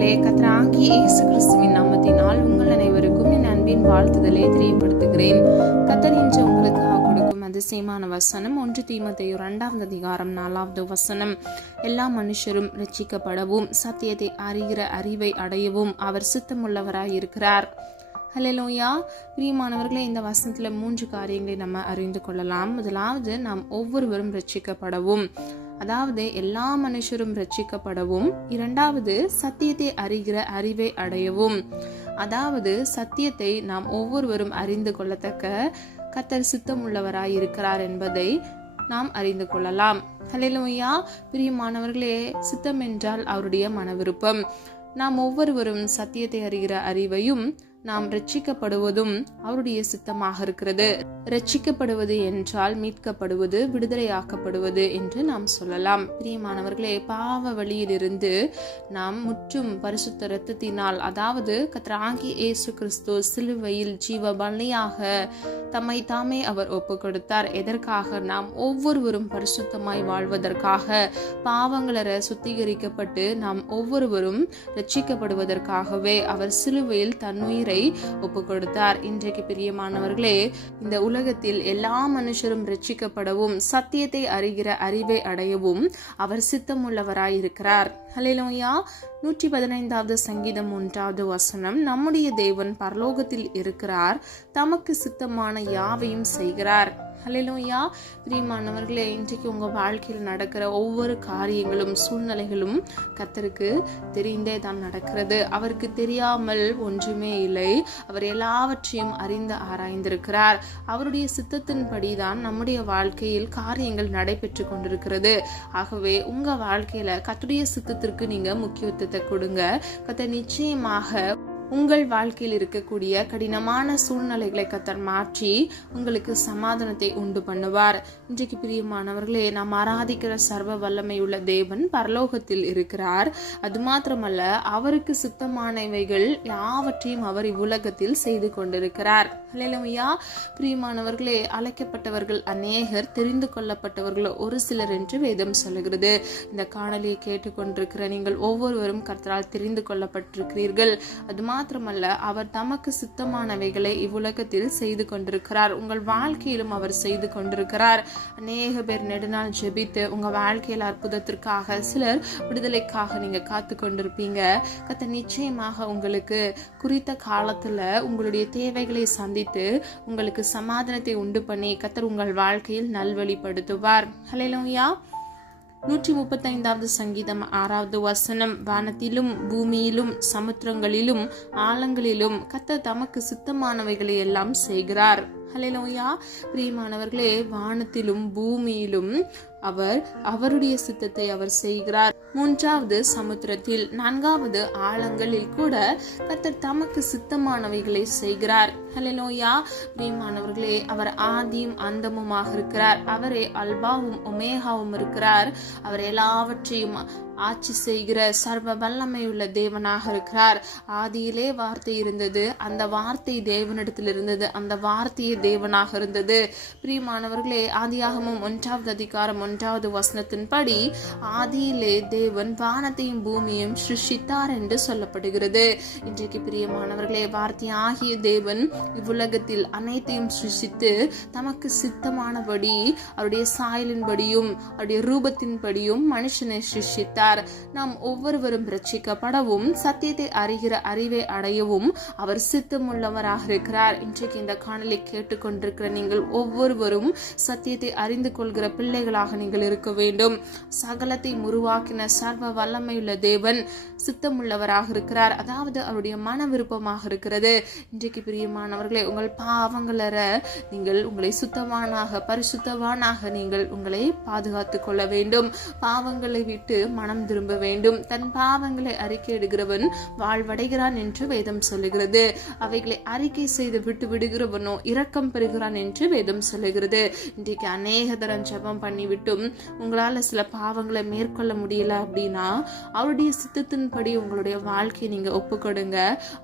பிரியமானவர்களே, கர்த்தராகிய இயேசு கிறிஸ்துவின் நாமத்தினால் உங்கள் அனைவருக்கும் என் அன்பின் வாழ்த்துதலை தெரியப்படுத்துகிறேன். கர்த்தர் இன்று உங்களுக்காக கொடுக்கும் அதிசயமான வசனம் 1 தீமோத்தேயு 2 அதிகாரம் 4 வசனம். எல்லா மனுஷரும் ரட்சிக்கப்படவும் சத்தியத்தை அறிகிற அறிவை அடையவும் அவர் சித்தமுள்ளவராய் இருக்கிறார். ஹல்லேலூயா. பிரியமானவர்களே, இந்த வசனத்துல 3 காரியங்களை நம்ம அறிந்து கொள்ளலாம். முதலாவது, நாம் ஒவ்வொருவரும் ரட்சிக்கப்படவும், அதாவது எல்லா மனுஷரும் ரட்சிக்கப்படவும். இரண்டாவது, சத்தியத்தை அறிகிற அறிவை அடையவும், அதாவது சத்தியத்தை நாம் ஒவ்வொருவரும் அறிந்து கொள்ளத்தக்க கர்த்தர் சித்தம் உள்ளவராய் இருக்கிறார் என்பதை நாம் அறிந்து கொள்ளலாம். ஹல்லேலூயா. பிரியமானவர்களே, சித்தம் என்றால் அவருடைய மன விருப்பம். நாம் ஒவ்வொருவரும் சத்தியத்தை அறிகிற அறிவையும் நாம் ரட்சிக்கப்படுவதும் அவருடைய சித்தமாக இருக்கிறது. ரட்சிக்கப்படுவது என்றால் மீட்கப்படுவது, விடுதலையாக்கப்படுவது என்று நாம் சொல்லலாம். பிரியமானவர்களே, பாவ வழியிலிருந்து நாம் முற்றும் பரிசுத்த இரத்தத்தினால், அதாவது கர்த்தராகிய இயேசு கிறிஸ்து சிலுவையில் ஜீவ பலியாக தம்மை தாமே அவர் ஒப்பு கொடுத்தார். எதற்காக? நாம் ஒவ்வொருவரும் பரிசுத்தமாய் வாழ்வதற்காக, பாவங்களற சுத்திகரிக்கப்பட்டு நாம் ஒவ்வொருவரும் ரட்சிக்கப்படுவதற்காகவே அவர் சிலுவையில் தன்னுயிரை ஒப்பு கொடுத்தார். இன்றைக்கு பிரியமானவர்களே, இந்த உலகத்தில் எல்லா மனுஷரும் ரட்சிக்கப்படவும் சத்தியத்தை அறிகிற அறிவை அடையவும் அவர் சித்தமுள்ளவராய் இருக்கிறார். ஹல்லேலூயா. 115வது சங்கீதம் 1வது வசனம். நம்முடைய தேவன் பரலோகத்தில் இருக்கிறார், தமக்கு சித்தமான யாவையும் செய்கிறார். ஹல்லேலூயா. பிரியமானவர்களே, இன்றைக்கு உங்க வாழ்க்கையில் நடக்கிற ஒவ்வொரு காரியங்களும் சூழ்நிலைகளும் கர்த்தருக்கு தெரிந்தே தான் நடக்கிறது. அவருக்கு தெரியாமல் ஒன்றுமே இல்லை. அவர் எல்லாவற்றையும் அறிந்து ஆராய்ந்திருக்கிறார். அவருடைய சித்தத்தின்படி தான் நம்முடைய வாழ்க்கையில் காரியங்கள் நடைபெற்று கொண்டிருக்கிறது. ஆகவே உங்க வாழ்க்கையில கர்த்தருடைய சித்தத்திற்கு நீங்க முக்கியத்துவத்தை கொடுங்க. கர்த்தர் நிச்சயமாக உங்கள் வாழ்க்கையில் இருக்கக்கூடிய கடினமான சூழ்நிலைகளை கர்த்தர் மாற்றி உங்களுக்கு சமாதானத்தை உண்டு பண்ணுவார். இன்றைக்கு பிரியமானவர்களே, நாம் ஆராதிக்கிற சர்வ வல்லமை உள்ள தேவன் பரலோகத்தில் இருக்கிறார். அது மாத்திரமல்ல, அவருக்கு சித்தமானவைகள் யாவற்றையும் அவர் இவ்வுலகத்தில் செய்து கொண்டிருக்கிறார். ஹல்லேலூயா. பிரியமானவர்களே, அழைக்கப்பட்டவர்கள் அநேகர், தெரிந்து கொள்ளப்பட்டவர்கள் ஒரு சிலர் என்று வேதம் சொல்லுகிறது. இந்த காணொலியை கேட்டுக்கொண்டிருக்கிற நீங்கள் ஒவ்வொருவரும் கர்த்தரால் தெரிந்து கொள்ளப்பட்டிருக்கிறீர்கள். அது மாத்திரமல்ல, அவர் தமக்கு சித்தமானவைகளை இவ்வுலகத்தில் செய்து கொண்டிருக்கிறார். உங்கள் வாழ்க்கையிலும் அவர் செய்து கொண்டிருக்கிறார். அநேக பேர் நெடுநாள் ஜெபித்து உங்க வாழ்க்கையில் அற்புதத்திற்காக, சிலர் விடுதலைக்காக நீங்க காத்து கொண்டிருப்பீங்க. கர்த்தர் நிச்சயமாக உங்களுக்கு குறித்த காலத்துல உங்களுடைய தேவைகளை சந்தித்து உங்களுக்கு சமாதானத்தை உண்டு பண்ணி கர்த்தர் உங்கள் வாழ்க்கையில் நல்வழிப்படுத்துவார். ஹல்லேலூயா. 135வது சங்கீதம் 6வது வசனம். வானத்திலும் பூமியிலும் சமுத்திரங்களிலும் ஆழங்களிலும் கர்த்தர் தமக்கு சித்தமானவைகளை எல்லாம் செய்கிறார். ஹல்லேலூயா. பிரியமானவர்களே, வானத்திலும் பூமியிலும் அவர் அவருடைய சித்தத்தை அவர் செய்கிறார். 3வது சமுத்திரத்தில், 4வது ஆழங்களில் கூட கர்த்தர் தமக்கு சித்தமானவைகளை செய்கிறார். ஹல்லேலூயா. பிரியமானவர்களே, அவர் ஆதியும் அந்தமுமாக இருக்கிறார். அவரே அல்பாவும் ஒமேகாவும் இருக்கிறார். அவர் எல்லாவற்றையும் ஆட்சி செய்கிற சர்வ வல்லமையுள்ள தேவனாக இருக்கிறார். ஆதியிலே வார்த்தை இருந்தது, அந்த வார்த்தை தேவனிடத்தில் இருந்தது, அந்த வார்த்தையே தேவனாக இருந்தது. பிரியமானவர்களே, ஆதியாகமம் 1வது அதிகாரம் 1வது வசனத்தின்படி ஆதியிலே தேவன் வானத்தையும் பூமியையும் சிருஷ்டித்தார் என்று சொல்லப்படுகிறது. இன்றைக்கு பிரியமானவர்களே, வார்த்தை ஆகிய தேவன் இவ்வுலகத்தில் அனைத்தையும் சிருஷ்டித்து தமக்கு சித்தமானபடி அவருடைய சாயலின்படியும் அவருடைய ரூபத்தின்படியும் மனுஷனை சிருஷ்டித்தார். நாம் ஒவ்வொருவரும் ரட்சிக்கப்படவும் சத்தியத்தை அறிகிற அறிவை அடையவும் அவர் சித்தமுள்ளவராக இருக்கிறார். இன்றைக்கு இந்த காணொலி கேட்டுக்கொண்டிருக்கிற நீங்கள் ஒவ்வொருவரும் சத்தியத்தை அறிந்து கொள்கிற பிள்ளைகளாக நீங்கள் இருக்க வேண்டும். சகலத்தை உருவாக்கின சர்வ வல்லமையுள்ள தேவன் சித்தமுள்ளவராக இருக்கிறார், அதாவது அவருடைய மன விருப்பமாக இருக்கிறது. இன்றைக்கு பிரியமானவர்களே, உங்கள் பாவங்களற நீங்கள் உங்களை சுத்தவானாக, பரிசுத்தவானாக நீங்கள் உங்களை பாதுகாத்துக் கொள்ள வேண்டும். பாவங்களை விட்டு மனம் திரும்ப வேண்டும். தன் பாவங்களை அறிக்கையிடுகிறவன் வாழ்வடைகிறான் என்று வேதம் சொல்லுகிறது. அவைகளை அறிக்கை செய்து விட்டு விடுகிறவனோ இரக்கம் பெறுகிறான் என்று வேதம் சொல்லுகிறது. இன்றைக்கு அநேக தரம் ஜெபம் பண்ணிவிட்டும் உங்களால சில பாவங்களை மேற்கொள்ள முடியல அப்படின்னா அவருடைய சித்தத்தின்படி உங்களுடைய வாழ்க்கையை நீங்க ஒப்பு கொடுங்க.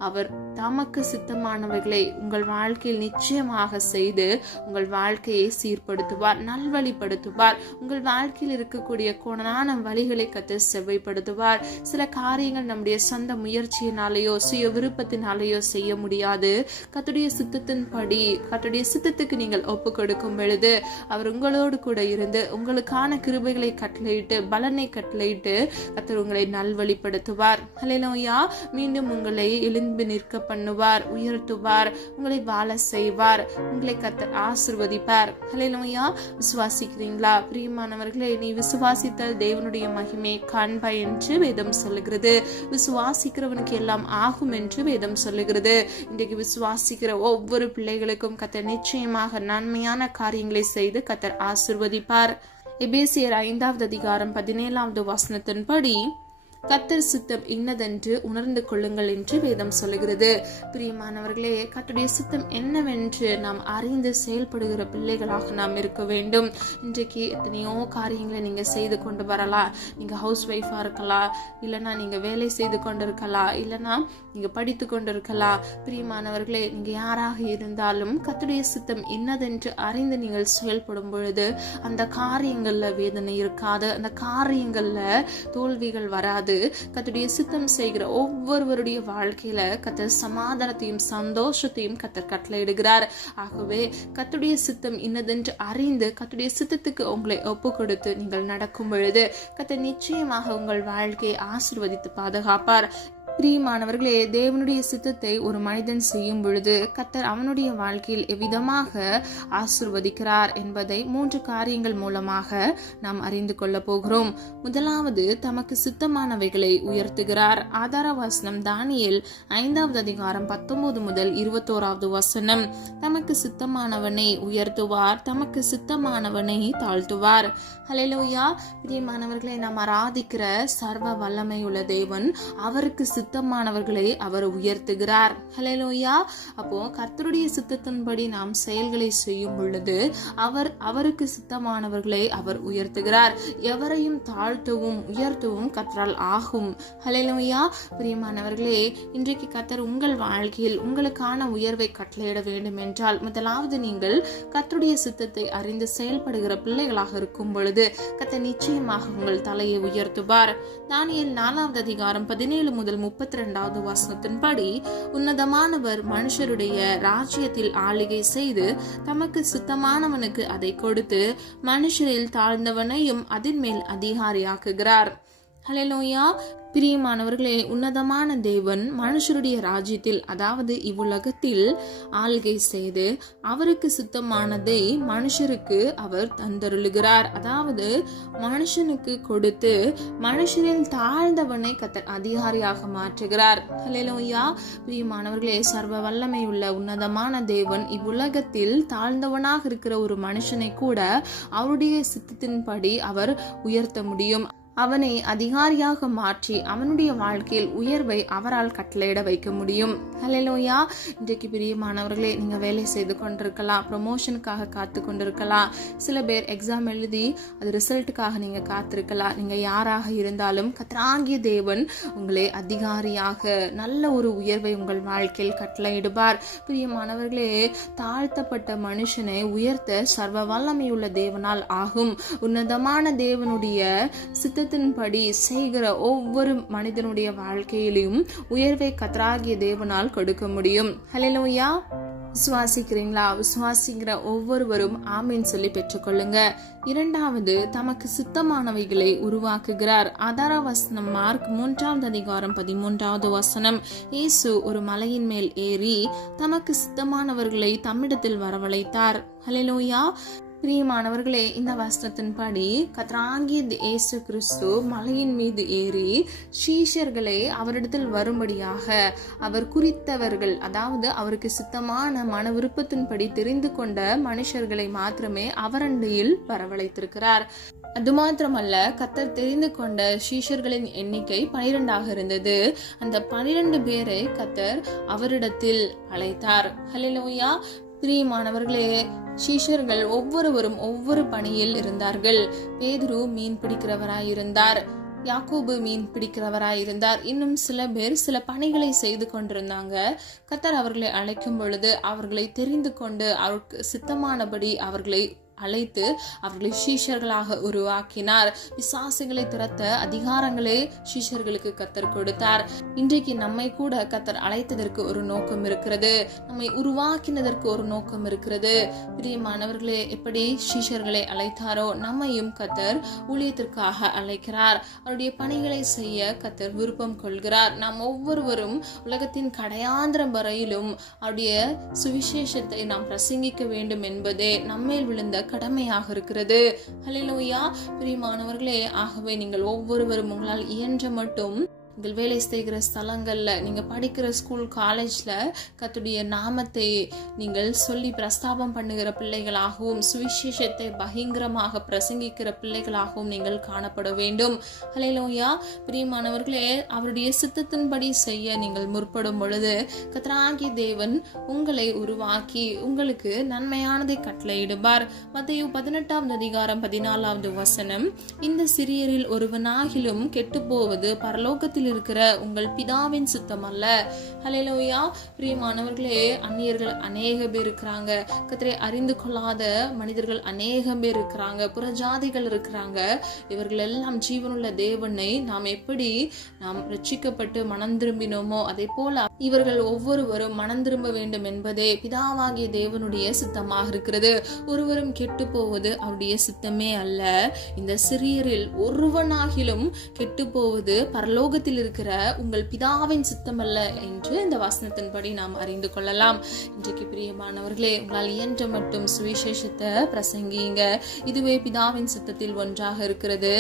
அவர் தமக்கு சித்தமானவைகளை உங்கள் வாழ்க்கையில் நிச்சயமாக செய்து உங்கள் வாழ்க்கையை சீர்படுத்துவார், நல்வழிப்படுத்துவார். உங்கள் வாழ்க்கையில் இருக்கக்கூடிய கோணலான வழிகளை கர்த்தர் செவ்வைப்படுத்துவார். சில காரியங்கள் நம்முடைய சொந்த முயற்சியினாலேயோ சுய விருப்பத்தினாலேயோ செய்ய முடியாது. கர்த்தருடைய சித்தத்தின்படி கர்த்தருடைய சித்தத்துக்கு நீங்கள் ஒப்பு கொடுக்கும் பொழுது அவர் உங்களோடு கூட இருந்து உங்களுக்கான கிருபைகளை கட்டளையிட்டு பலனை கட்டளையிட்டு கர்த்தர் உங்களை நல்வழிப்படுத்துவார். ஹல்லேலூயா. மீண்டும் உங்களை எழும்பி நிற்க பண்ணுவார், உயர்த்துவார், உங்களை வாழ செய்வார், உங்களை கர்த்தர் ஆசீர்வதிப்பார். ஹல்லேலூயா. விசுவாசிக்கிறீங்களா? பிரியமானவர்களே, நீ விசுவாசித்தால் தேவனுடைய மகிமையை காண்பாய் என்று வேதம் சொல்லுகிறது. விசுவாசிக்கிறவனுக்கு எல்லாம் ஆகும் என்று வேதம் சொல்லுகிறது. இன்றைக்கு விசுவாசிக்கிற ஒவ்வொரு பிள்ளைகளுக்கும் கர்த்தர் நிச்சயமாக நன்மையான காரியங்களை செய்து கர்த்தர் ஆசீர்வதிப்பார். எபேசியர் 5வது அதிகாரம் 17வது வசனத்தின்படி கர்த்தர் சித்தம் இன்னதென்று உணர்ந்து கொள்ளுங்கள் என்று வேதம் சொல்லுகிறது. பிரியமானவர்களே, கர்த்தருடைய சித்தம் என்னவென்று நாம் அறிந்து செயல்படுகிற பிள்ளைகளாக நாம் இருக்க வேண்டும். இன்றைக்கு எத்தனையோ காரியங்களை நீங்க செய்து கொண்டு வரலாம். நீங்க ஹவுஸ் ஒய்ஃபா இருக்கலாம், இல்லைன்னா நீங்க வேலை செய்து கொண்டிருக்கலாம், இல்லைன்னா நீங்க படித்து கொண்டிருக்கலாம். பிரியமானவர்களே, நீங்க யாராக இருந்தாலும் கர்த்தருடைய சித்தம் இன்னதென்று அறிந்து நீங்கள் செயல்படும் பொழுது அந்த காரியங்கள்ல வேதனை இருக்காது, அந்த காரியங்கள்ல தோல்விகள் வராது. கர்த்தருடைய சித்தம் செய்கிற ஒவ்வொருவருடைய வாழ்க்கையில கர்த்தர் சமாதானத்தையும் சந்தோஷத்தையும் கர்த்தர் கட்டளையிடுகிறார். ஆகவே கர்த்தருடைய சித்தம் இன்னதென்று அறிந்து கர்த்தருடைய சித்தத்துக்கு உங்களை ஒப்பு கொடுத்து நீங்கள் நடக்கும் பொழுது கர்த்தர் நிச்சயமாக உங்கள் வாழ்க்கையை ஆசீர்வதித்து பாதுகாப்பார். பிரியமானவர்களே, தேவனுடைய சித்தத்தை ஒரு மனிதன் செய்யும் பொழுது கர்த்தர் அவனுடைய வாழ்க்கையில் எவ்விதமாக ஆசீர்வதிக்கிறார் என்பதை 3 காரியங்கள் மூலமாக நாம் அறிந்து கொள்ள போகிறோம். முதலாவது, தமக்கு சித்தமானவைகளை உயர்த்துகிறார். ஆதார வசனம் தானியேல் 5வது அதிகாரம் 19 முதல் 21வது வசனம். தமக்கு சித்தமானவனை உயர்த்துவார், தமக்கு சித்தமானவனை தாழ்த்துவார். ஹல்லேலூயா. பிரியமானவர்களை, நாம் ஆராதிக்கிற சர்வ வல்லமை உள்ள தேவன் அவருக்கு சித்தமானவர்களை அவர் உயர்த்துகிறார். ஹல்லேலூயா. அப்போ கர்த்தருடைய சித்தத்தின்படி நாம் செயல்களை செய்யும் பொழுது அவருக்கு சித்தமானவர்களை அவர் உயர்த்துகிறார். எவரையும் தாழ்த்தவும் உயர்த்தவும் கர்த்தரால் ஆகும். ஹல்லேலூயா. பிரியமானவர்களே, இன்றைக்கு கர்த்தர் உங்கள் வாழ்க்கையில் உங்களுக்கான உயர்வை கட்டளையிட வேண்டும் என்றால் முதலாவது நீங்கள் கர்த்தருடைய சித்தத்தை அறிந்து செயல்படுகிற பிள்ளைகளாக இருக்கும் பொழுது கர்த்தர் நிச்சயமாக உங்கள் தலையை உயர்த்துவார். தானியேல் 4வது அதிகாரம் 17 முதல் 32வது வசனத்தின்படி, உன்னதமானவர் மனுஷருடைய ராஜ்யத்தில் ஆளுகை செய்து தமக்கு சித்தமானவனுக்கு அதை கொடுத்து மனுஷரில் தாழ்ந்தவனையும் அதன் மேல் அதிகாரியாக்குகிறார். ஹல்லேலூயா. பிரியமானவர்களே, உன்னதமான தேவன் மனுஷருடைய ராஜ்யத்தில், அதாவது இவ்வுலகத்தில் ஆள்கை செய்து அவருக்கு சித்தமானதை மனுஷருக்கு அவர் தந்தருளுகிறார். அதாவது மனுஷனுக்கு கொடுத்து மனுஷரில் தாழ்ந்தவனை கர்த்தர் அதிகாரியாக மாற்றுகிறார். ஹல்லேலூயா. பிரியமானவர்களே, சர்வ வல்லமை உள்ள உன்னதமான தேவன் இவ்வுலகத்தில் தாழ்ந்தவனாக இருக்கிற ஒரு மனுஷனை கூட அவருடைய சித்தத்தின்படி அவர் உயர்த்த முடியும். அவனை அதிகாரியாக மாற்றி அவனுடைய வாழ்க்கையில் உயர்வை அவரால் கட்டளையிட வைக்க முடியும். ஹல்லேலூயா. இன்றைக்கு பிரியமானவர்களே, நீங்க வேலை செய்து கொண்டிருக்கலாம், ப்ரமோஷனுக்காக காத்து கொண்டிருக்கலாம். சில பேர் எக்ஸாம் எழுதி அது ரிசல்ட்டுக்காக நீங்க காத்திருக்கலாம். நீங்க யாராக இருந்தாலும் கர்த்தராகிய தேவன் உங்களை அதிகாரியாக நல்ல ஒரு உயர்வை உங்கள் வாழ்க்கையில் கட்டளையிடுவார். பிரியமானவர்களே, தாழ்த்தப்பட்ட மனுஷனை உயர்த்த சர்வ வல்லமையுள்ள தேவனால் ஆகும். உன்னதமான தேவனுடைய சித்தத்தின்படி செய்கிற ஒவ்வொரு மனிதனுடைய வாழ்க்கையிலும் உயர்வை கர்த்தராகிய தேவனால் கொடுக்க முடியும். ஹல்லேலூயா. விசுவாசிக்கிறீங்களா? விசுவாசிக்கிற ஒவ்வொருவரும் ஆமீன் சொல்லி பெற்றுக்கொள்ளுங்க. இரண்டாவது, தமக்கு சித்தமானவைகளை உருவாக்குகிறார். ஆதார வசனம் மார்க் 3வது அதிகாரம் 13வது வசனம். இயேசு ஒரு மலையின் மேல் ஏறி தமக்கு சித்தமானவர்களை தம்மிடத்தில் வரவழைத்தார். ஹல்லேலூயா. பிரியமானவர்களே, இந்த வசனத்தின்படி கர்த்தராகிய இயேசு கிறிஸ்து மலையின் மீது ஏறி சீஷர்களை அவரிடத்தில் வரும்படியாக அவர் குறித்தவர்கள், அதாவது அவருக்கு சித்தமான மன விருப்பத்தின்படி தெரிந்து கொண்ட மனுஷர்களை மாத்திரமே அவரண்டையில் வரவழைத்திருக்கிறார். அது மாத்திரமல்ல, கர்த்தர் தெரிந்து கொண்ட சீஷர்களின் எண்ணிக்கை 12 இருந்தது. அந்த 12 பேரை கர்த்தர் அவரிடத்தில் அழைத்தார். ஹல்லேலூயா. பிரியமானவர்களே, சீஷர்கள் ஒவ்வொருவரும் ஒவ்வொரு பணியில் இருந்தார்கள். பேதுரு மீன் பிடிக்கிறவராயிருந்தார். யாக்கோபு மீன் பிடிக்கிறவராய் இருந்தார். இன்னும் சில பேர் சில பணிகளை செய்து கொண்டிருந்தாங்க. கர்த்தர் அவர்களை அழைக்கும் பொழுது அவர்களை தெரிந்து கொண்டு அவருக்கு சித்தமானபடி அவர்களை அழைத்து அவர்களை சீஷர்களாக உருவாக்கினார். பிசாசுகளை துரத்த அதிகாரங்களே சீஷர்களுக்கு கர்த்தர் கொடுத்தார். இன்றைக்கு நம்மை கூட கர்த்தர் அழைத்ததற்கு ஒரு நோக்கம் இருக்கிறது, நம்மை உருவாக்கினதற்கு ஒரு நோக்கம் இருக்கிறது. பிரியமானவர்களே, எப்படி சீஷர்களை அழைத்தாரோ நம்மையும் கர்த்தர் ஊழியத்திற்காக அழைக்கிறார். அவருடைய பணிகளை செய்ய கர்த்தர் விருப்பம் கொள்கிறார். நாம் ஒவ்வொருவரும் உலகத்தின் கடையாந்திரம் வரையிலும் அவருடைய சுவிசேஷத்தை நாம் பிரசங்கிக்க வேண்டும் என்பதே நம்மேல் விழுந்த கடமையாக இருக்கிறது. ஹல்லேலூயா. பிரியமானவர்களே, ஆகவே நீங்கள் ஒவ்வொருவரும் உங்களால் இயன்ற மட்டும் நீங்கள் வேலை செய்கிற ஸ்தலங்கள்ல, நீங்க படிக்கிற ஸ்கூல் காலேஜ்ல கர்த்தருடைய நாமத்தை நீங்கள் சொல்லி பிரஸ்தாபம் பண்ணுகிற பிள்ளைகளாகவும் சுவிசேஷத்தை பகிங்கரமாக பிரசங்கிக்கிற பிள்ளைகளாகவும் நீங்கள் காணப்பட வேண்டும். ஹல்லேலூயா. பிரியமானவர்களே, அவருடைய சித்தத்தின்படி செய்ய நீங்கள் முற்படும் பொழுது கர்த்தராகிய தேவன் உங்களை உருவாக்கி உங்களுக்கு நன்மையானதை கட்டளையிடுவார். மத்தேயு 18:14 இந்த சிறியரில் ஒருவனாகிலும் கெட்டு போவது பரலோகத்தில் இருக்கிற உங்கள் பிதாவின் சித்தம் அல்ல. ஹல்லேலூயா. பிரியமானவர்களே, அந்நியர்கள் அநேக பேர் இருக்கிறாங்க, கர்த்தரை அறிந்து கொள்ளாத மனிதர்கள் அநேக பேர் இருக்கிறாங்க, புறஜாதிகள் இருக்கிறாங்க. இவர்கள் எல்லாம் ஜீவனுள்ள தேவனை நாம் எப்படி நாம் ரட்சிக்கப்பட்டு மனம் திரும்பினோமோ அதே போல இவர்கள் ஒவ்வொருவரும் மனம் திரும்ப வேண்டும் என்பதே பிதாவாகிய தேவனுடைய சித்தமாக இருக்கிறது. ஒருவரும் கெட்டு போவது அவருடைய சித்தமே அல்ல. இந்த சிறியரில் ஒருவனாகிலும் கெட்டு போவது பரலோகத்தில் இருக்கிற உங்கள் பிதாவின் சித்தம் அல்ல என்று இந்த வசனத்தின்படி நாம் அறிந்து கொள்ளலாம். இன்றைக்கு பிரியமானவர்களே, உங்களால் இயன்ற மட்டும் சுவிசேஷத்தை பிரசங்கிங்க. இதுவே பிதாவின் சித்தத்தில் ஒன்றாக இருக்கிறது.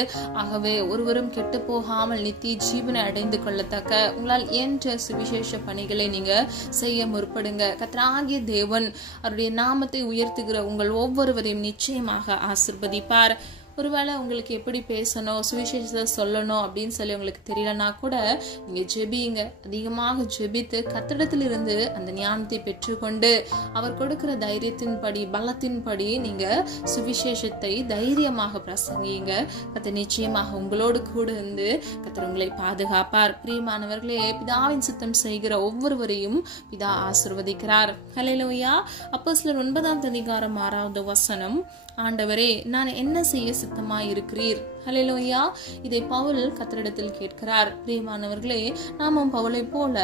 ஆகவே ஒருவரும் கெட்டு போகாமல் நித்திய ஜீவனை அடைந்து கொள்ளத்தக்க உங்களால் இயன்ற சுவிசேஷ பணிகளை நீங்க செய்ய முற்படுங்க. கர்த்தராகிய தேவன் அவருடைய நாமத்தை உயர்த்துகிற உங்கள் ஒவ்வொருவரையும் நிச்சயமாக ஆசீர்வதிப்பார். ஒருவேளை உங்களுக்கு எப்படி பேசணும், சுவிசேஷத்தை சொல்லணும் அப்படின்னு சொல்லி உங்களுக்கு தெரியலனா கூட நீங்க ஜெபிங்க. அதிகமாக ஜெபித்து கர்த்தரிடத்திலிருந்து அந்த ஞானத்தை பெற்றுக்கொண்டு அவர் கொடுக்கிற தைரியத்தின்படி பலத்தின்படி நீங்க சுவிசேஷத்தை தைரியமாக பிரசங்கிங்க. கர்த்தர் நிச்சயமாக உங்களோடு கூட இருந்து கர்த்தர் உங்களை பாதுகாப்பார். பிரியமானவர்களே, பிதாவின் சித்தம் செய்கிற ஒவ்வொருவரையும் பிதா ஆசீர்வதிக்கிறார். ஹல்லேலூயா. அப்போஸ்தலர் 9:6 ஆண்டவரே, நான் என்ன செய்ய சித்தமாய் இருக்கிறீர்? ஹல்லேலூயா. இதை பவுல் கர்த்தரிடத்தில் கேட்கிறார். பிரியமானவர்களே, நாமும் பவுலை போல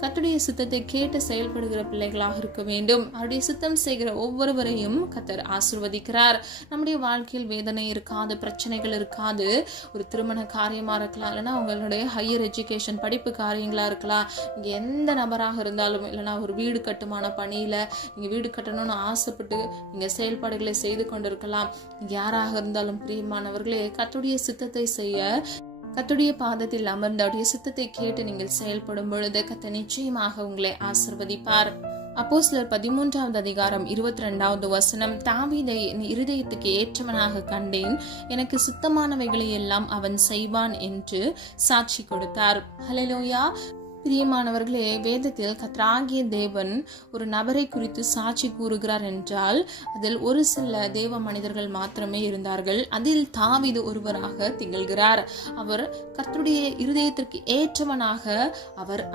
கர்த்தருடைய சித்தத்தை கேட்டு செயல்படுகிற பிள்ளைகளாக இருக்க வேண்டும். அவருடைய சித்தம் செய்கிற ஒவ்வொருவரையும் கர்த்தர் ஆசீர்வதிக்கிறார். நம்முடைய வாழ்க்கையில் வேதனை இருக்காது, பிரச்சனைகள் இருக்காது. ஒரு திருமண காரியமா இருக்கலாம், இல்லைன்னா உங்களுடைய ஹையர் எஜுகேஷன் படிப்பு காரியங்களா இருக்கலாம். இங்க எந்த நபராக இருந்தாலும், இல்லைன்னா ஒரு வீடு கட்டுமான பணியில நீங்க வீடு கட்டணும்னு ஆசைப்பட்டு நீங்க செயல்பாடுகளை செய்து கொண்டிருக்கலாம். யாராக இருந்தாலும் பிரியமானவர்களே, கர்த்தருடைய சித்தத்தை செய்ய கர்த்தருடைய பாதத்தில் அமர்ந்து அவருடைய சித்தத்தை கேட்டு நீங்கள் செயல்படும் பொழுது கர்த்தர் நிச்சயமாக உங்களை ஆசீர்வதிப்பார். அப்போஸ்தலர் 13:22 தாவீதை என் இருதயத்துக்கு ஏற்றவனாக கண்டேன், எனக்கு சித்தமானவைகளை எல்லாம் அவன் செய்வான் என்று சாட்சி கொடுத்தார். ஹல்லேலூயா. பிரியமானவர்களே, வேதத்தில் கர்த்தராகிய தேவன் ஒரு நபரை குறித்து சாட்சி கூறுகிறார் என்றால் அதில் ஒரு சில தேவ மனிதர்கள் மாத்திரமே இருந்தார்கள். அதில் தாவீது ஒருவராக திகழ்கிறார். அவர் கர்த்தருடைய இருதயத்திற்கு ஏற்றவனாக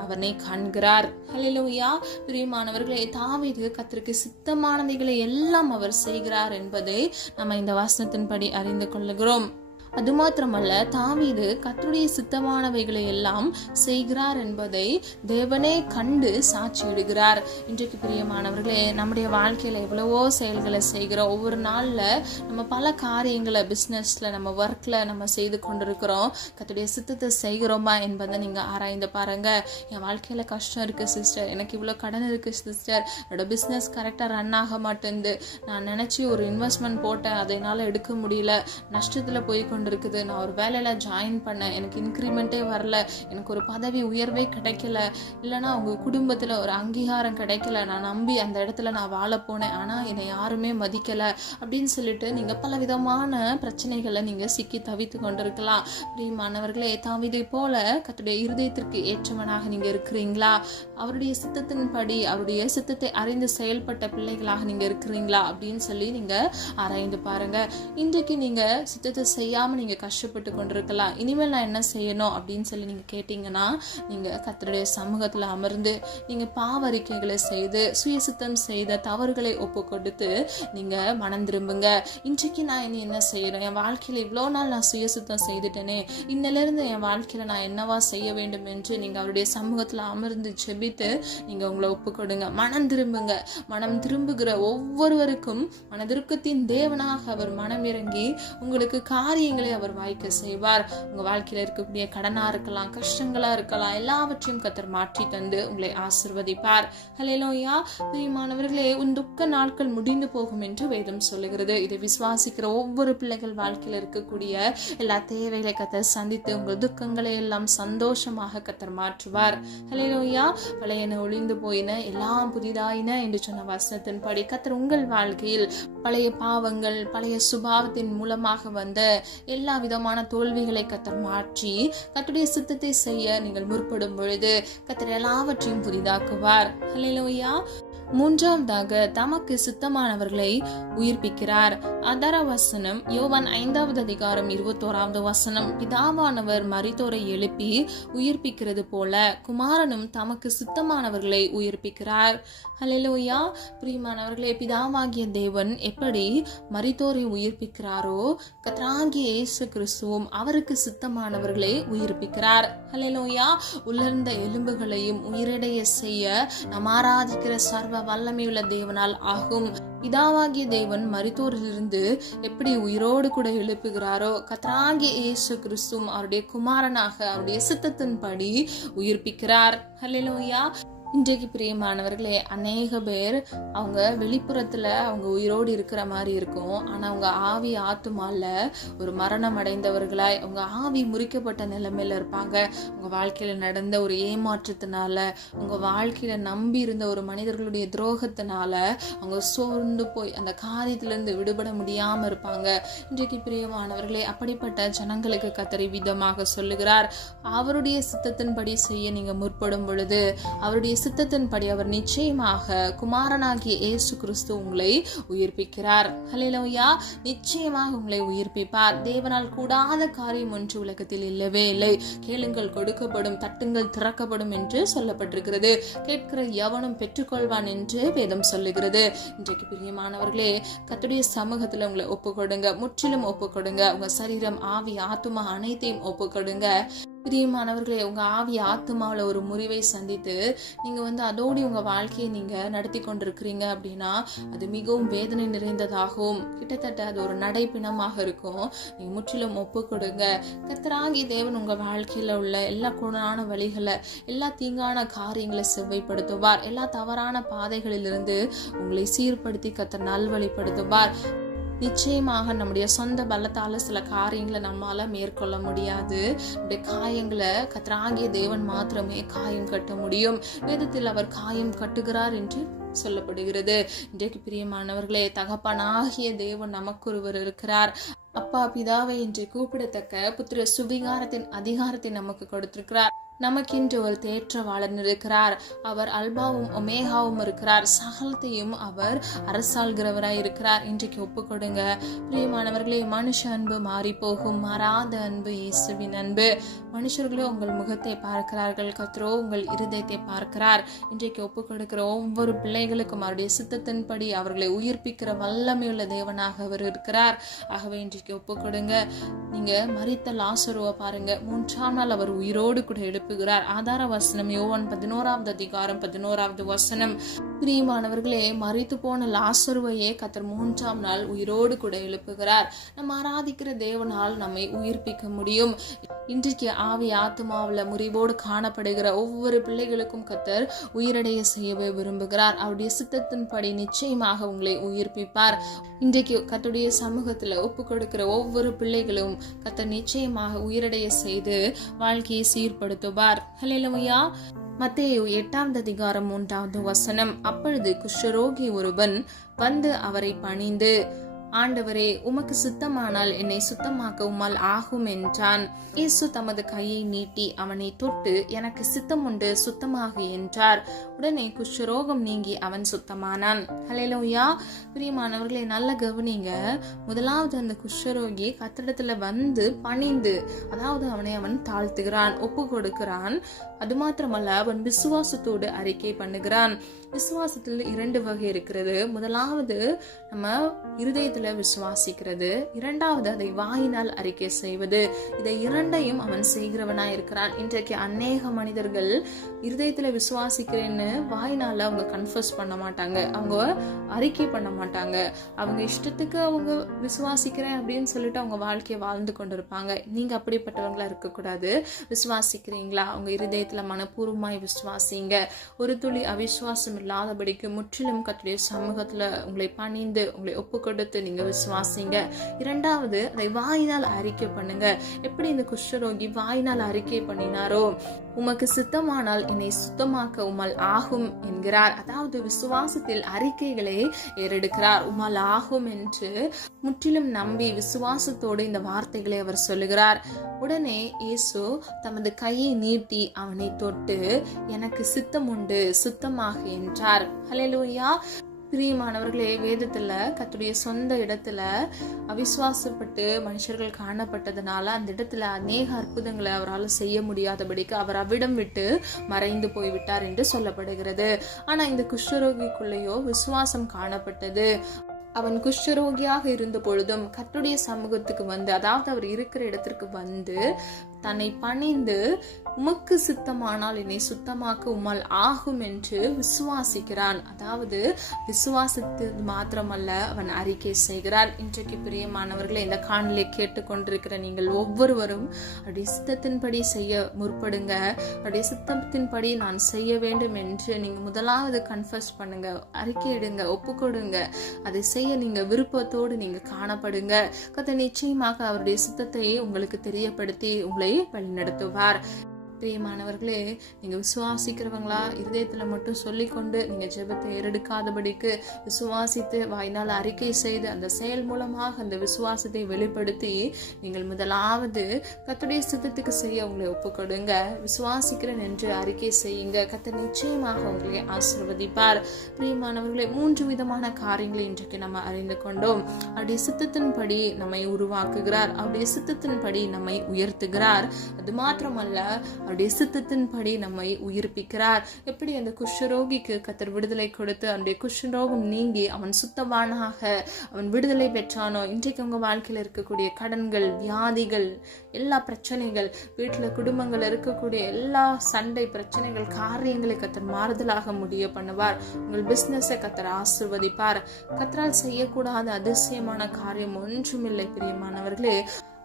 அவனை காண்கிறார். ஹல்லேலூயா. பிரியமானவர்களே, தாவீது கர்த்தருக்கு சித்தமானவைகளை எல்லாம் அவர் செய்கிறார் என்பதை நம்ம இந்த வசனத்தின்படி அறிந்து கொள்ளுகிறோம். அது மாத்திரமல்ல, தாவீது கர்த்தருடைய சித்தமானவைகளை எல்லாம் செய்கிறார் என்பதை தேவனே கண்டு சாட்சியிடுகிறார். இன்றைக்கு பிரியமானவர்களே, நம்முடைய வாழ்க்கையில எவ்வளவோ செயல்களை செய்கிறோம். ஒவ்வொரு நாள்ல நம்ம பல காரியங்களை பிசினஸ்ல நம்ம ஒர்க்ல நம்ம செய்து கொண்டிருக்கிறோம். கர்த்தருடைய சித்தத்தை செய்கிறோமா என்பதை நீங்க ஆராய்ந்து பாருங்க. என் வாழ்க்கையில கஷ்டம் இருக்கு சிஸ்டர், எனக்கு இவ்வளவு கடன் இருக்கு சிஸ்டர், என்னோட பிசினஸ் கரெக்டா ரன் ஆக மாட்டேங்குது, நான் நினைச்சு ஒரு இன்வெஸ்ட்மெண்ட் போட்டேன், அதனால எடுக்க முடியல, நஷ்டத்துல போய் இருக்குது, நான் ஒரு வேலையில ஜாயின் பண்ணேன், எனக்கு இன்க்ரிமெண்டே வரல, எனக்கு ஒரு பதவி உயர்வே கிடைக்கல, இல்லைன்னா உங்க குடும்பத்துல ஒரு அங்கீகாரம் கிடைக்கல, நான் நம்பி அந்த இடத்துல நான் வாழ போனேன், ஆனா என்னை யாருமே மதிக்கல அப்படின்னு சொல்லிட்டு நீங்க பல விதமான பிரச்சனைகளை நீங்க சிக்கி தவித்து கொண்டிருக்கலாம். பிரியமானவர்களே, தாவீதை போல கர்த்தருடைய இருதயத்திற்கு ஏற்றவனாக நீங்க இருக்கிறீங்களா? அவருடைய சித்தத்தின்படி அவருடைய சித்தத்தை அறிந்து செயல்பட்ட பிள்ளைகளாக நீங்க இருக்கிறீங்களா அப்படின்னு சொல்லி நீங்க ஆராய்ந்து பாருங்க. இன்றைக்கு நீங்க சித்தத்தை செய்யாம இல்லாமல் நீங்கள் கஷ்டப்பட்டு கொண்டிருக்கலாம். இனிமேல் நான் என்ன செய்யணும் அப்படின்னு சொல்லி நீங்கள் கேட்டிங்கன்னா, நீங்கள் கர்த்தருடைய சமூகத்தில் அமர்ந்து நீங்கள் பாவறிக்கைகளை செய்து சுயசுத்தம் செய்த தவறுகளை ஒப்பு கொடுத்து நீங்கள் மனம் திரும்புங்க. இன்றைக்கு நான் இனி என்ன செய்யணும், என் வாழ்க்கையில் இவ்வளோ நாள் நான் சுயசுத்தம் செய்துட்டேனே, இன்னிலிருந்து என் வாழ்க்கையில் நான் என்னவா செய்ய வேண்டும் என்று நீங்கள் அவருடைய சமூகத்தில் அமர்ந்து ஜெபித்து நீங்கள் உங்களை ஒப்பு கொடுங்க. மனம் திரும்புங்க. மனம் திரும்புகிற ஒவ்வொருவருக்கும் மனதிருக்கத்தின் தேவனாக அவர் மனம் இறங்கி உங்களுக்கு காரியங்களை அவர் வாய்க்க செய்வார். உங்கள் வாழ்க்கையில் இருக்கக்கூடிய கடனாக இருக்கலாம், கஷ்டங்களாக இருக்கலாம், எல்லாவற்றையும் கர்த்தர் மாற்றி தந்து உங்களை ஆசீர்வதிப்பார். ஹல்லேலூயா. பிரியமானவர்களே, உன் துக்க நாட்கள் முடிந்து போகும் என்று வேதம் சொல்லுகிறது. இதை விசுவாசிக்கிற ஒவ்வொரு பிள்ளைகள் வாழ்க்கையில் இருக்கக்கூடிய எல்லா தேவைகளை கர்த்தர் சந்தித்து உங்கள் துக்கங்களை எல்லாம் சந்தோஷமாக கர்த்தர் மாற்றுவார். ஹல்லேலூயா. பழையன ஒளிந்து போயின, எல்லாம் புதிதாயின என்று சொன்ன வசனத்தின்படி கர்த்தர் உங்கள் வாழ்க்கையில் பழைய பாவங்கள், பழைய சுபாவத்தின் மூலமாக வந்த எல்லா விதமான தோல்விகளை கர்த்தர் மாற்றி கர்த்தருடைய சித்தத்தை செய்ய நீங்கள் முற்படும் பொழுது கர்த்தர் எல்லாவற்றையும் புதிதாக்குவார். ஹல்லேலூயா. மூன்றாவதாக தமக்கு சித்தமானவர்களை உயிர்ப்பிக்கிறார். ஆதார வசனம் யோவான் 5வது அதிகாரம் 21வது வசனம், பிதாவானவர் மரித்தோரை எழுப்பி உயிர்ப்பிக்கிறது போல குமாரனும் தமக்கு சித்தமானவர்களை உயிர்ப்பிக்கிறார். ஹல்லேலூயா. பிரியமானவர்களே, பிதாவாகிய தேவன் எப்படி மரித்தோரை உயிர்ப்பிக்கிறாரோ, கர்த்தராகிய இயேசு கிறிஸ்துவும் அவருக்கு சித்தமானவர்களை உயிர்ப்பிக்கிறார். ஹல்லேலூயா. உலர்ந்த எலும்புகளையும் உயிரடைய செய்ய நாம் ஆராதிக்கிற சர்வ வல்லமையுள்ள தேவனால் ஆகும். பிதாவாகிய தேவன் மரித்தோரிலிருந்து எப்படி உயிரோடு கூட எழுப்புகிறாரோ, கர்த்தராகிய இயேசு கிறிஸ்துவும் அவருடைய குமாரனாக அவருடைய சித்தத்தின்படி உயிர்ப்பிக்கிறார். ஹல்லேலூயா. இன்றைக்கு பிரியமானவர்களே, அநேக பேர் அவங்க வெளிப்புறத்துல அவங்க உயிரோடு இருக்கிற மாதிரி இருக்கும், ஆனா அவங்க ஆவி ஆத்துமால ஒரு மரணம் அடைந்தவர்களாய் அவங்க ஆவி முறிக்கப்பட்ட நிலைமையில இருப்பாங்க. உங்க வாழ்க்கையில நடந்த ஒரு ஏமாற்றத்தினால, உங்க வாழ்க்கையில நம்பி இருந்த ஒரு மனிதர்களுடைய துரோகத்தினால அவங்க சோர்ந்து போய் அந்த காரியத்திலிருந்து விடுபட முடியாம இருப்பாங்க. இன்றைக்கு பிரியமானவர்களே, அப்படிப்பட்ட ஜனங்களுக்கு கர்த்தர் விதமாக சொல்லுகிறார், அவருடைய சித்தத்தின்படி செய்ய நீங்க முற்படும் பொழுது அவருடைய சித்தத்தின்படி அவர் நிச்சயமாக குமாரனாகிய இயேசு கிறிஸ்து உங்களை உயிர்ப்பிக்கிறார். ஹல்லேலூயா. நிச்சயமாக உங்களை உயிர்ப்பிப்பார். தேவனால் கூடாத காரியம் ஒன்று உலகத்தில் இல்லவே இல்லை. கேளுங்கள் கொடுக்கப்படும், தட்டுங்கள் திறக்கப்படும் என்று சொல்லப்பட்டிருக்கிறது. கேட்கிற எவனும் பெற்றுக்கொள்வான் என்று வேதம் சொல்லுகிறது. இன்றைக்கு பிரியமானவர்களே, கர்த்தருடைய சமூகத்தில் உங்களை ஒப்புக்கொடுங்க. முற்றிலும் ஒப்புக்கொடுங்க. உங்க சரீரம், ஆவி, ஆத்துமா அனைத்தையும் ஒப்புக்கொடுங்க. பிரியமானவர்களே, உங்க ஆவி ஆத்துமாவில் ஒரு முறிவை சந்தித்து நீங்க அதோடு உங்க வாழ்க்கையை நீங்க நடத்தி கொண்டிருக்கிறீங்க அப்படின்னா அது மிகவும் வேதனை நிறைந்ததாகவும் கிட்டத்தட்ட அது ஒரு நடைப்பிணமாக இருக்கும். நீங்க முற்றிலும் ஒப்பு கொடுங்க. கர்த்தராகிய தேவன் உங்க வாழ்க்கையில உள்ள எல்லா குணான வழிகளை, எல்லா தீங்கான காரியங்களை செவ்வைப்படுத்துவார். எல்லா தவறான பாதைகளிலிருந்து உங்களை சீர்படுத்தி கர்த்தர் நல்வழிப்படுத்துவார். நிச்சயமாக நம்முடைய சொந்த பலத்தால சில காரியங்களை நம்மால மேற்கொள்ள முடியாது. நம்முடைய காயங்களை கர்த்தராகிய தேவன் மாத்திரமே காயம் கட்ட முடியும். வேதத்தில் அவர் காயம் கட்டுகிறார் என்று சொல்லப்படுகிறது. இன்றைக்கு பிரியமானவர்களே, தகப்பனாகிய தேவன் நமக்கு ஒருவர் இருக்கிறார். அப்பா பிதாவை என்று கூப்பிடத்தக்க புத்திர சுவிகாரத்தின் அதிகாரத்தை நமக்கு கொடுத்திருக்கிறார். நமக்கென்று ஒரு தேற்றவாளன் இருக்கிறார். அவர் அல்பாவும் ஒமேகாவும் இருக்கிறார். சகலத்தையும் அவர் அரசாள்கிறவராய் இருக்கிறார். இன்றைக்கு ஒப்புக்கொடுங்க பிரியமானவர்களே. மனுஷ அன்பு மாறி போகும், மாறாத அன்பு இயேசுவின் அன்பு. மனுஷர்களோ உங்கள் முகத்தை பார்க்கிறார்கள், கர்த்தரோ உங்கள் இருதயத்தை பார்க்கிறார். இன்றைக்கு ஒப்புக்கொடுக்கிற ஒவ்வொரு பிள்ளைகளுக்கும் அவருடைய சித்தத்தின்படி அவர்களை உயிர்ப்பிக்கிற வல்லமையுள்ள தேவனாக அவர் இருக்கிறார். ஆகவே இன்றைக்கு ஒப்புக்கொடுங்க. நீங்க மரித்த லாசருவை பாருங்க, 3ஆம் நாள் அவர் உயிரோடு கூட எழுப்புகிறார். ஆதார வசனம் யோவான் 11வது அதிகாரம் 11வது வசனம். பிரியமானவர்களே, மரித்து போன லாசருவையே கர்த்தர் 3ஆம் நாள் உயிரோடு கூட எழுப்புகிறார். நம்ம ஆராதிக்கிற தேவனால் நம்மை உயிர்ப்பிக்க முடியும். இன்றைக்கு ஆவி ஆத்துமாவில் முறிவோடு காணப்படுகிற ஒவ்வொரு பிள்ளைகளுக்கும் கர்த்தர் உயிரடைய செய்யவே விரும்புகிறார். அவருடைய சித்தத்தின்படி நிச்சயமாக உங்களை உயிர்ப்பிப்பார். இன்றைக்கு கர்த்தருடைய சமூகத்தில் ஒப்பு கொடுக்கிற ஒவ்வொரு பிள்ளைகளும் கர்த்தர் நிச்சயமாக உயிரடைய செய்து வாழ்க்கையை சீர்படுத்துவார். ஹல்லேலூயா. மத்தேயு 8வது அதிகாரம் 3வது வசனம், அப்பொழுது குஷ்டரோகி ஒருவன் வந்து அவரை பணிந்து, ஆண்டவரே, உமக்கு சித்தமானால் என்னை சுத்தமாக்க உம்மால் ஆகும் என்றான். இயேசு தமது கையை நீட்டி அவனை தொட்டு, எனக்கு சித்தம் உண்டு, சுத்தமாக என்றார். உடனே குஷ்டரோகம் நீங்கி அவன் சுத்தமானான். ஹல்லேலூயா. பிரியமானவர்களே, நல்ல கவனிங்க. முதலாவது அந்த குஷ்டரோகி கத்திடத்துல வந்து பணிந்து, அதாவது அவன் தாழ்த்துகிறான், ஒப்பு கொடுக்கிறான். அது மாத்திரமல்ல, அவன் விசுவாசத்தோடு அறிக்கை பண்ணுகிறான். விசுவாசத்தில் 2 வகை இருக்கிறது. முதலாவது நம்ம இருதயத்துல விசுவாசிக்கிறது, இரண்டாவது அதை வாயினால் அறிக்கை செய்வது. இதை இரண்டையும் அவன் செய்கிறவனா இருக்கிறான். இன்றைக்கு அநேக மனிதர்கள் இருதயத்துல விசுவாசிக்கிறேன்னு வாயினால அவங்க கன்ஃபர்ஸ் பண்ண மாட்டாங்க, அவங்க அறிக்கை பண்ண மாட்டாங்க. அவங்க இஷ்டத்துக்கு அவங்க விசுவாசிக்கிறேன் அப்படின்னு சொல்லிட்டு அவங்க வாழ்க்கையை வாழ்ந்து கொண்டிருப்பாங்க. நீங்க அப்படிப்பட்டவங்களா இருக்கக்கூடாது. விசுவாசிக்கிறீங்களா? அவங்க இருதயத்துல மனப்பூர்வமாய் விசுவாசிங்க. ஒரு துளி அவிசுவாசம் இல்லாதபடிக்கு முற்றிலும் கர்த்தருடைய சமூகத்துல உங்களை பணிந்து உங்களை ஒப்பு கொடுத்து நீங்க விசுவாசிங்க. இரண்டாவது, அதை வாயினால் அறிக்கை பண்ணுங்க. எப்படி இந்த குஷ்டரோகி வாயினால் அறிக்கை பண்ணினாரோ, உமக்கு சித்தமானால் என்னை சுத்தமாக்க உம்மால் ஆகும் என்கிறார். அதாவது விசுவாசத்தில் அறிக்கைகளை ஏறெடுக்கிறார். உம்மால் ஆகும் என்று முற்றிலும் நம்பி விசுவாசத்தோடு இந்த வார்த்தைகளை அவர் சொல்லுகிறார். உடனே இயேசு தமது கையை நீட்டி அவனை தொட்டு, எனக்கு சித்தம் உண்டு, சுத்தமாக என்றார். ஹல்லேலூயா. பிரியமானவர்களே, வேதத்துல கர்த்தருடைய சொந்த இடத்துல அவிசுவாசப்பட்டு மனுஷர்கள் காணப்பட்டதுனால அந்த இடத்துல அநேக அற்புதங்களை அவரால் செய்ய முடியாதபடிக்கு அவர் அவ்விடம் விட்டு மறைந்து போய்விட்டார் என்று சொல்லப்படுகிறது. ஆனா இந்த குஷ்டரோகிக்குள்ளேயோ விசுவாசம் காணப்பட்டது. அவன் குஷ்டரோகியாக இருந்த பொழுதும் கர்த்தருடைய சமூகத்துக்கு வந்து, அதாவது அவர் இருக்கிற இடத்திற்கு வந்து தன்னை பணிந்து, உமக்கு சித்தமானால் என்னை சுத்தமாக்க உம்மால் ஆகும் என்று விசுவாசிக்கிறான். அதாவது விசுவாசத்து மாத்திரமல்ல, அவன் அறிக்கை செய்கிறான். இன்றைக்கு பிரியமானவர்களை, இந்த காணொளியை கேட்டுக்கொண்டிருக்கிற நீங்கள் ஒவ்வொருவரும் அவருடைய சித்தத்தின்படி செய்ய முற்படுங்க. அவருடைய சித்தத்தின்படி நான் செய்ய வேண்டும் என்று நீங்க முதலாவது கன்ஃபர்ஸ் பண்ணுங்க, அறிக்கையிடுங்க, ஒப்பு கொடுங்க. அதை செய்ய நீங்க விருப்பத்தோடு நீங்க காணப்படுங்க. கர்த்தர் நிச்சயமாக அவருடைய சித்தத்தை உங்களுக்கு தெரியப்படுத்தி உங்களை வழிநடத்துவார். பிரியமானவர்களே, நீங்க விசுவாசிக்கிறவங்களா? இருதயத்துல மட்டும் சொல்லிக்கொண்டு நீங்க ஜெபத்தை ஏறெடுக்காதபடிக்கு விசுவாசித்து வாயினால் அறிக்கை செய்து அந்த செயல் மூலமாக அந்த விசுவாசத்தை வெளிப்படுத்தி நீங்கள் முதலாவது கர்த்தருடைய சித்தத்துக்கு செய்ய உங்களை ஒப்புக்கொடுங்க. விசுவாசிக்கிறேன் என்று அறிக்கை செய்யுங்க. கர்த்தர் நிச்சயமாக உங்களை ஆசீர்வதிப்பார். பிரியமானவர்களே, 3 விதமான காரியங்களை இன்றைக்கு நம்ம அறிந்து கொண்டோம். அவருடைய சித்தத்தின்படி நம்மை உருவாக்குகிறார், அவருடைய சித்தத்தின்படி நம்மை உயர்த்துகிறார். அது மாத்திரமல்ல, அவருடைய சித்தத்தின்படி நம்மை உயிர்ப்பிக்கிறார். எப்படி அந்த குஷ்டரோகிக்கு கர்த்தர் விடுதலை கொடுத்து அவனுடைய குஷ்டரோகம் நீங்கி அவன் சுத்தவானாக அவன் விடுதலை பெற்றானோ, இன்றைக்கு உங்க வாழ்க்கையில் இருக்கக்கூடிய கடன்கள், வியாதிகள், எல்லா பிரச்சனைகள், வீட்டுல குடும்பங்கள் இருக்கக்கூடிய எல்லா சண்டை பிரச்சனைகள், காரியங்களை கர்த்தர் மாறுதலாக முடிய பண்ணுவார். உங்கள் பிசினஸை கர்த்தர் ஆசீர்வதிப்பார். கர்த்தரால் செய்யக்கூடாத அதிசயமான காரியம் ஒன்றுமில்லை. பிரியமானவர்களே,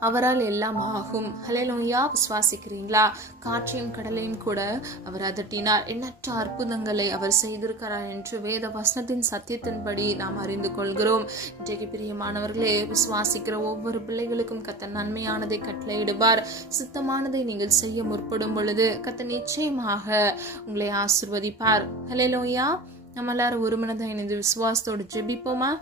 அவரால் எல்லாம் ஆகும். ஹல்லேலூயா. விசுவாசிக்கிறீங்களா? காற்றையும் கடலையும் கூட அவர் அதட்டினார். எண்ணற்ற அற்புதங்களை அவர் செய்திருக்கிறார் என்று வேத வசனத்தின் சத்தியத்தின்படி நாம் அறிந்து கொள்கிறோம். இன்றைக்கு பிரியமானவர்களே, விசுவாசிக்கிற ஒவ்வொரு பிள்ளைகளுக்கும் கர்த்தர் நன்மையானதை கட்டளையிடுவார். சித்தமானதை நீங்கள் செய்ய முற்படும் பொழுது கர்த்தர் நிச்சயமாக உங்களை ஆசீர்வதிப்பார். ஹல்லேலூயா. நம்ம எல்லாரும் ஒரு மனதாக இணைந்து விசுவாசத்தோடு ஜெபிப்போமா?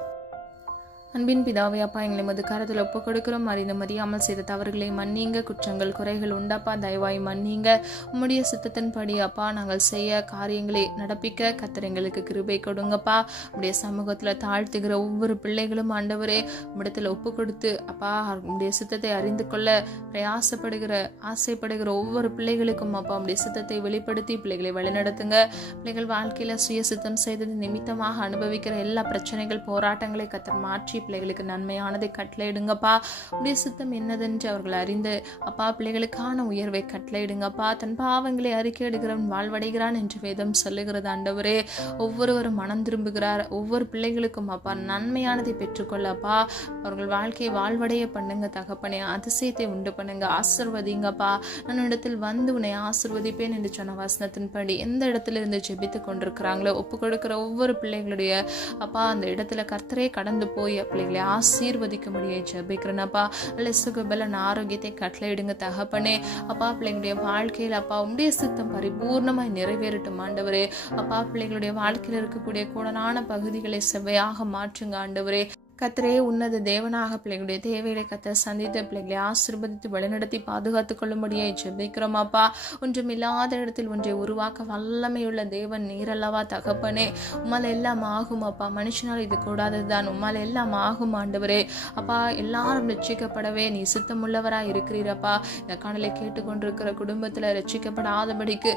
அன்பின் பிதாவே, அப்பா, எங்களை மது கரத்தில் ஒப்பு கொடுக்கிறோம். அறிந்து மறியாமல் செய்த தவறுகளை மன்னிங்க. குற்றங்கள் குறைகள் உண்டாப்பா, தயவாய் மன்னிங்க. உம்முடைய சித்தத்தின்படி அப்பா நாங்கள் செய்ய காரியங்களை நடப்பிக்க கர்த்தர் எங்களுக்கு கிருபை கொடுங்கப்பா. உம்முடைய சமூகத்தில் தாழ்த்துகிற ஒவ்வொரு பிள்ளைகளும் ஆண்டவரே உம்மிடத்தில் ஒப்பு கொடுத்து அப்பா உம்முடைய சித்தத்தை அறிந்து கொள்ள பிரயாசப்படுகிற ஆசைப்படுகிற ஒவ்வொரு பிள்ளைகளுக்கும் அப்பா உம்முடைய சித்தத்தை வெளிப்படுத்தி பிள்ளைகளை வழிநடத்துங்க. பிள்ளைகள் வாழ்க்கையில சுய சித்தம் செய்தது நிமித்தமாக அனுபவிக்கிற எல்லா பிரச்சனைகள், போராட்டங்களை கர்த்தர் மாற்றி பிள்ளைகளுக்கு நன்மையானதை கட்டளையிடுங்கப்பா. உடைய சித்தம் என்னதென்று அவர்கள் அறிந்து அப்பா பிள்ளைகளுக்கான உயர்வை கட்டளையிடுங்கப்பா. தன் பாவங்களை அறிக்கையிடுகிறவன் வாழ்வடைகிறான் என்று வேதம் சொல்லுகிறது. ஆண்டவரே, ஒவ்வொருவரும் மனம் திரும்புகிறார். ஒவ்வொரு பிள்ளைகளுக்கும் அப்பா நன்மையானதை பெற்றுக்கொள்ளப்பா. அவர்கள் வாழ்க்கையை வாழ்வடைய பண்ணுங்க தகப்பனே. அதிசயத்தை உண்டு பண்ணுங்க, ஆசீர்வதிங்கப்பா. நான் இடத்தில் வந்து உன்னை ஆசீர்வதிப்பேன் என்று சொன்ன வசனத்தின்படி எந்த இடத்துல இருந்து ஜெபித்து கொண்டிருக்கிறாங்களோ ஒப்பு கொடுக்கிற ஒவ்வொரு பிள்ளைகளுடைய அப்பா அந்த இடத்துல கர்த்தரே கடந்து போய் பிள்ளைகளை ஆசீர்வதிக்க முடியும் ஜெபிக்கிறேனப்பா. நல்ல சுகபலன் ஆரோக்கியத்தை கட்டளையிடுங்க தகப்பனே. அப்பா பிள்ளைங்களுடைய வாழ்க்கையில் அப்பா உம்முடைய சித்தம் பரிபூர்ணமாய் நிறைவேறட்டும் ஆண்டவரே. அப்பா பிள்ளைகளுடைய வாழ்க்கையில் இருக்கக்கூடிய கோடலான பகுதிகளை செவ்வையாக மாற்றுங்க ஆண்டவரே. கர்த்தரே உன்னத தேவனாக பிள்ளைகளுடைய தேவைகளை கர்த்தர் சந்தித்து பிள்ளைகளை ஆசீர்வதித்து வழிநடத்தி பாதுகாத்துக் கொள்ளும்படியாய் ஜெபிக்கிறோம் அப்பா. ஒன்றுமில்லாத இடத்தில் ஒன்றை உருவாக்க வல்லமையுள்ள தேவன் நீரல்லவா தகப்பனே. உம்மால் எல்லாம் ஆகும் அப்பா. மனுஷனால் இது கூடாததுதான். உம்மால் எல்லாம் ஆகும் ஆண்டவரே. அப்பா, எல்லாரும் ரட்சிக்கப்படவே நீ சித்தமுள்ளவராய் இருக்கிறீரப்பா. இந்த காணலை கேட்டுக்கொண்டிருக்கிற குடும்பத்தில் ரட்சிக்கப்படாதபடிக்கு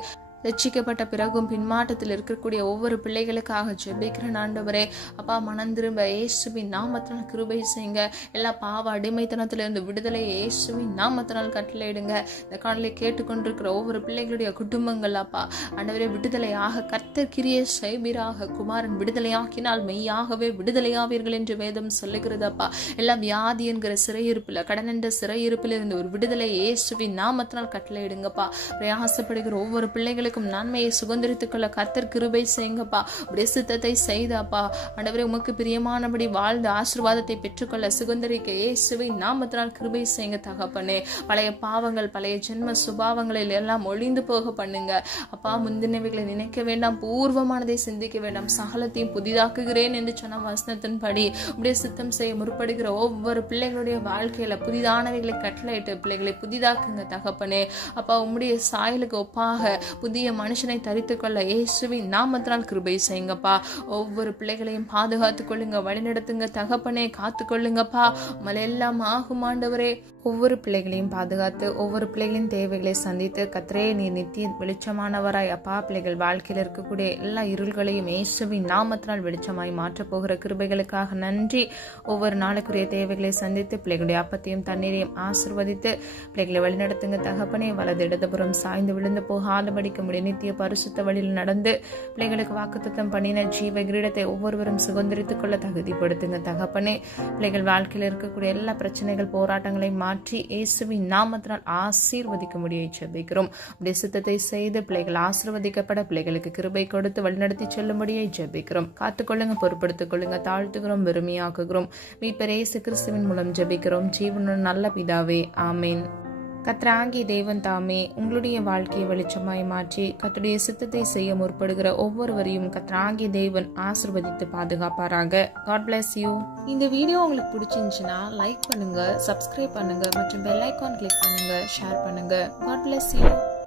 ரட்சிக்கப்பட்ட பிறகும் பின்மாற்றத்தில் இருக்கக்கூடிய ஒவ்வொரு பிள்ளைகளுக்காக ஜெபிக்கிறேன் ஆண்டவரே. அப்பா, மனம் திரும்ப இயேசுவின் நாமத்தினால் கிருபை செய்யுங்க. எல்லா பாவ அடிமைத்தனத்திலிருந்து விடுதலை இயேசுவின் நாமத்தினால் கட்டளையிடுங்க. இந்த காணலை கேட்டுக்கொண்டிருக்கிற ஒவ்வொரு பிள்ளைகளுடைய குடும்பங்கள் அப்பா ஆண்டவரே விடுதலையாக கர்த்தர் கிரியை செய்வீராக. குமாரன் விடுதலையாக்கினால் மெய்யாகவே விடுதலையாவீர்கள் என்று வேதம் சொல்லுகிறது அப்பா. எல்லாம் வியாதி என்கிற சிறையிருப்பில், கடன் என்ற சிறையிருப்பில் இருந்து ஒரு விடுதலை இயேசுவின் நாமத்தினால் கட்டளையிடுங்கப்பா. பிரயாசப்படுகிற ஒவ்வொரு பிள்ளைகளுக்கும் நன்மையை சுதந்திரித்துக் கொள்ள கர்த்தர் கிருபை செய்யுங்கப்பா. உடைய சித்தத்தை செய்தப்பா ஆண்டவரே உமக்கு பிரியமானபடி வாழ்ந்து ஆசீர்வாதத்தை பெற்றுக்கொள்ள சுதந்திரிக்க இயேசுவின் நாமத்தினால் கிருபை செய்யுங்க தகப்பனே. பழைய பாவங்கள், பழைய ஜென்ம சுபாவங்களில் எல்லாம் ஒளிந்து போக பண்ணுங்க அப்பா. முந்தினவைகளை நினைக்க வேண்டாம், பூர்வமானதை சிந்திக்க வேண்டாம், சகலத்தையும் புதிதாக்குகிறேன் என்று சொன்ன வசனத்தின்படி உடைய சித்தம் செய்ய முற்படுகிற ஒவ்வொரு பிள்ளைகளுடைய வாழ்க்கையில புதிதானவைகளை கட்டளையிட்டு பிள்ளைகளை புதிதாக்குங்க தகப்பனே. அப்பா, உம்முடைய சாயலுக்கு ஒப்பாக புதிய மனுஷனை தரித்துக் கொள்ள இயேசுவின் நாமத்தினால் கிருபை செய்யுங்கப்பா. ஒவ்வொரு பிள்ளைகளையும் பாதுகாத்துக் கொள்ளுங்க, வழிநடத்துங்க தகப்பனே, காத்துக்கொள்ளுங்கப்பா. எல்லாம் ஆகும் ஆண்டவரே. ஒவ்வொரு பிள்ளைகளையும் பாதுகாத்து ஒவ்வொரு பிள்ளைகளின் தேவைகளை சந்தித்து கர்த்தரே நீர் நித்திய வெளிச்சமானவராய் அப்பா. பிள்ளைகள் வாழ்க்கையில் இருக்கக்கூடிய எல்லா இருள்களையும் இயேசுவின் நாமத்தினால் வெளிச்சமாய் மாற்றப் போகிற கிருபைகளுக்காக நன்றி. ஒவ்வொரு நாளுக்குரிய தேவைகளை சந்தித்து பிள்ளைகளுடைய அப்பத்தையும் தண்ணீரையும் ஆசீர்வதித்து பிள்ளைகளை வழிநடத்துங்க தகப்பனே. வலது இடதுபுறம் சாய்ந்து விழுந்து போகாதபடிக்கு முடிய நித்திய பரிசுத்த வழியில் நடந்து பிள்ளைகளுக்கு வாக்குத்தத்தம் பண்ணின ஜீவ கிரீடத்தை ஒவ்வொருவரும் சுதந்திரித்துக் கொள்ள தகுதிப்படுத்துங்க தகப்பனே. பிள்ளைகள் வாழ்க்கையில் இருக்கக்கூடிய எல்லா பிரச்சனைகள், போராட்டங்களையும் மாற்றி இயேசுவின் நாமத்தினால் ஆசீர்வதிக்க முடிய ஜெபிக்கிறோம். உடைய சித்தத்தை செய்து பிள்ளைகள் ஆசீர்வதிக்கப்பட பிள்ளைகளுக்கு கிருபை கொடுத்து வழிநடத்தி செல்லும்படியை ஜெபிக்கிறோம். காத்துக்கொள்ளுங்க, பொறுப்படுத்திக் கொள்ளுங்க, தாழ்த்துகிறோம், வெறுமையாக்குகிறோம். மீட்பர் இயேசு கிறிஸ்துவின் மூலம் ஜெபிக்கிறோம் ஜீவனுள்ள நல்ல பிதாவே, ஆமேன். கர்த்தராகிய தேவன் தாமே உங்களுடைய வாழ்க்கையை வெளிச்சமாய் மாற்றி கர்த்தருடைய சித்தத்தை செய்ய முற்படுகிற ஒவ்வொருவரையும் கர்த்தராகிய தேவன் ஆசீர்வதித்து பாதுகாப்பாராக. God bless you. இந்த வீடியோ உங்களுக்கு பிடிச்சிருந்துச்சுன்னா லைக் பண்ணுங்க, சப்ஸ்கிரைப் பண்ணுங்க மற்றும் பெல் ஐகான் கிளிக் பண்ணுங்க, ஷேர் பண்ணுங்க. God bless you.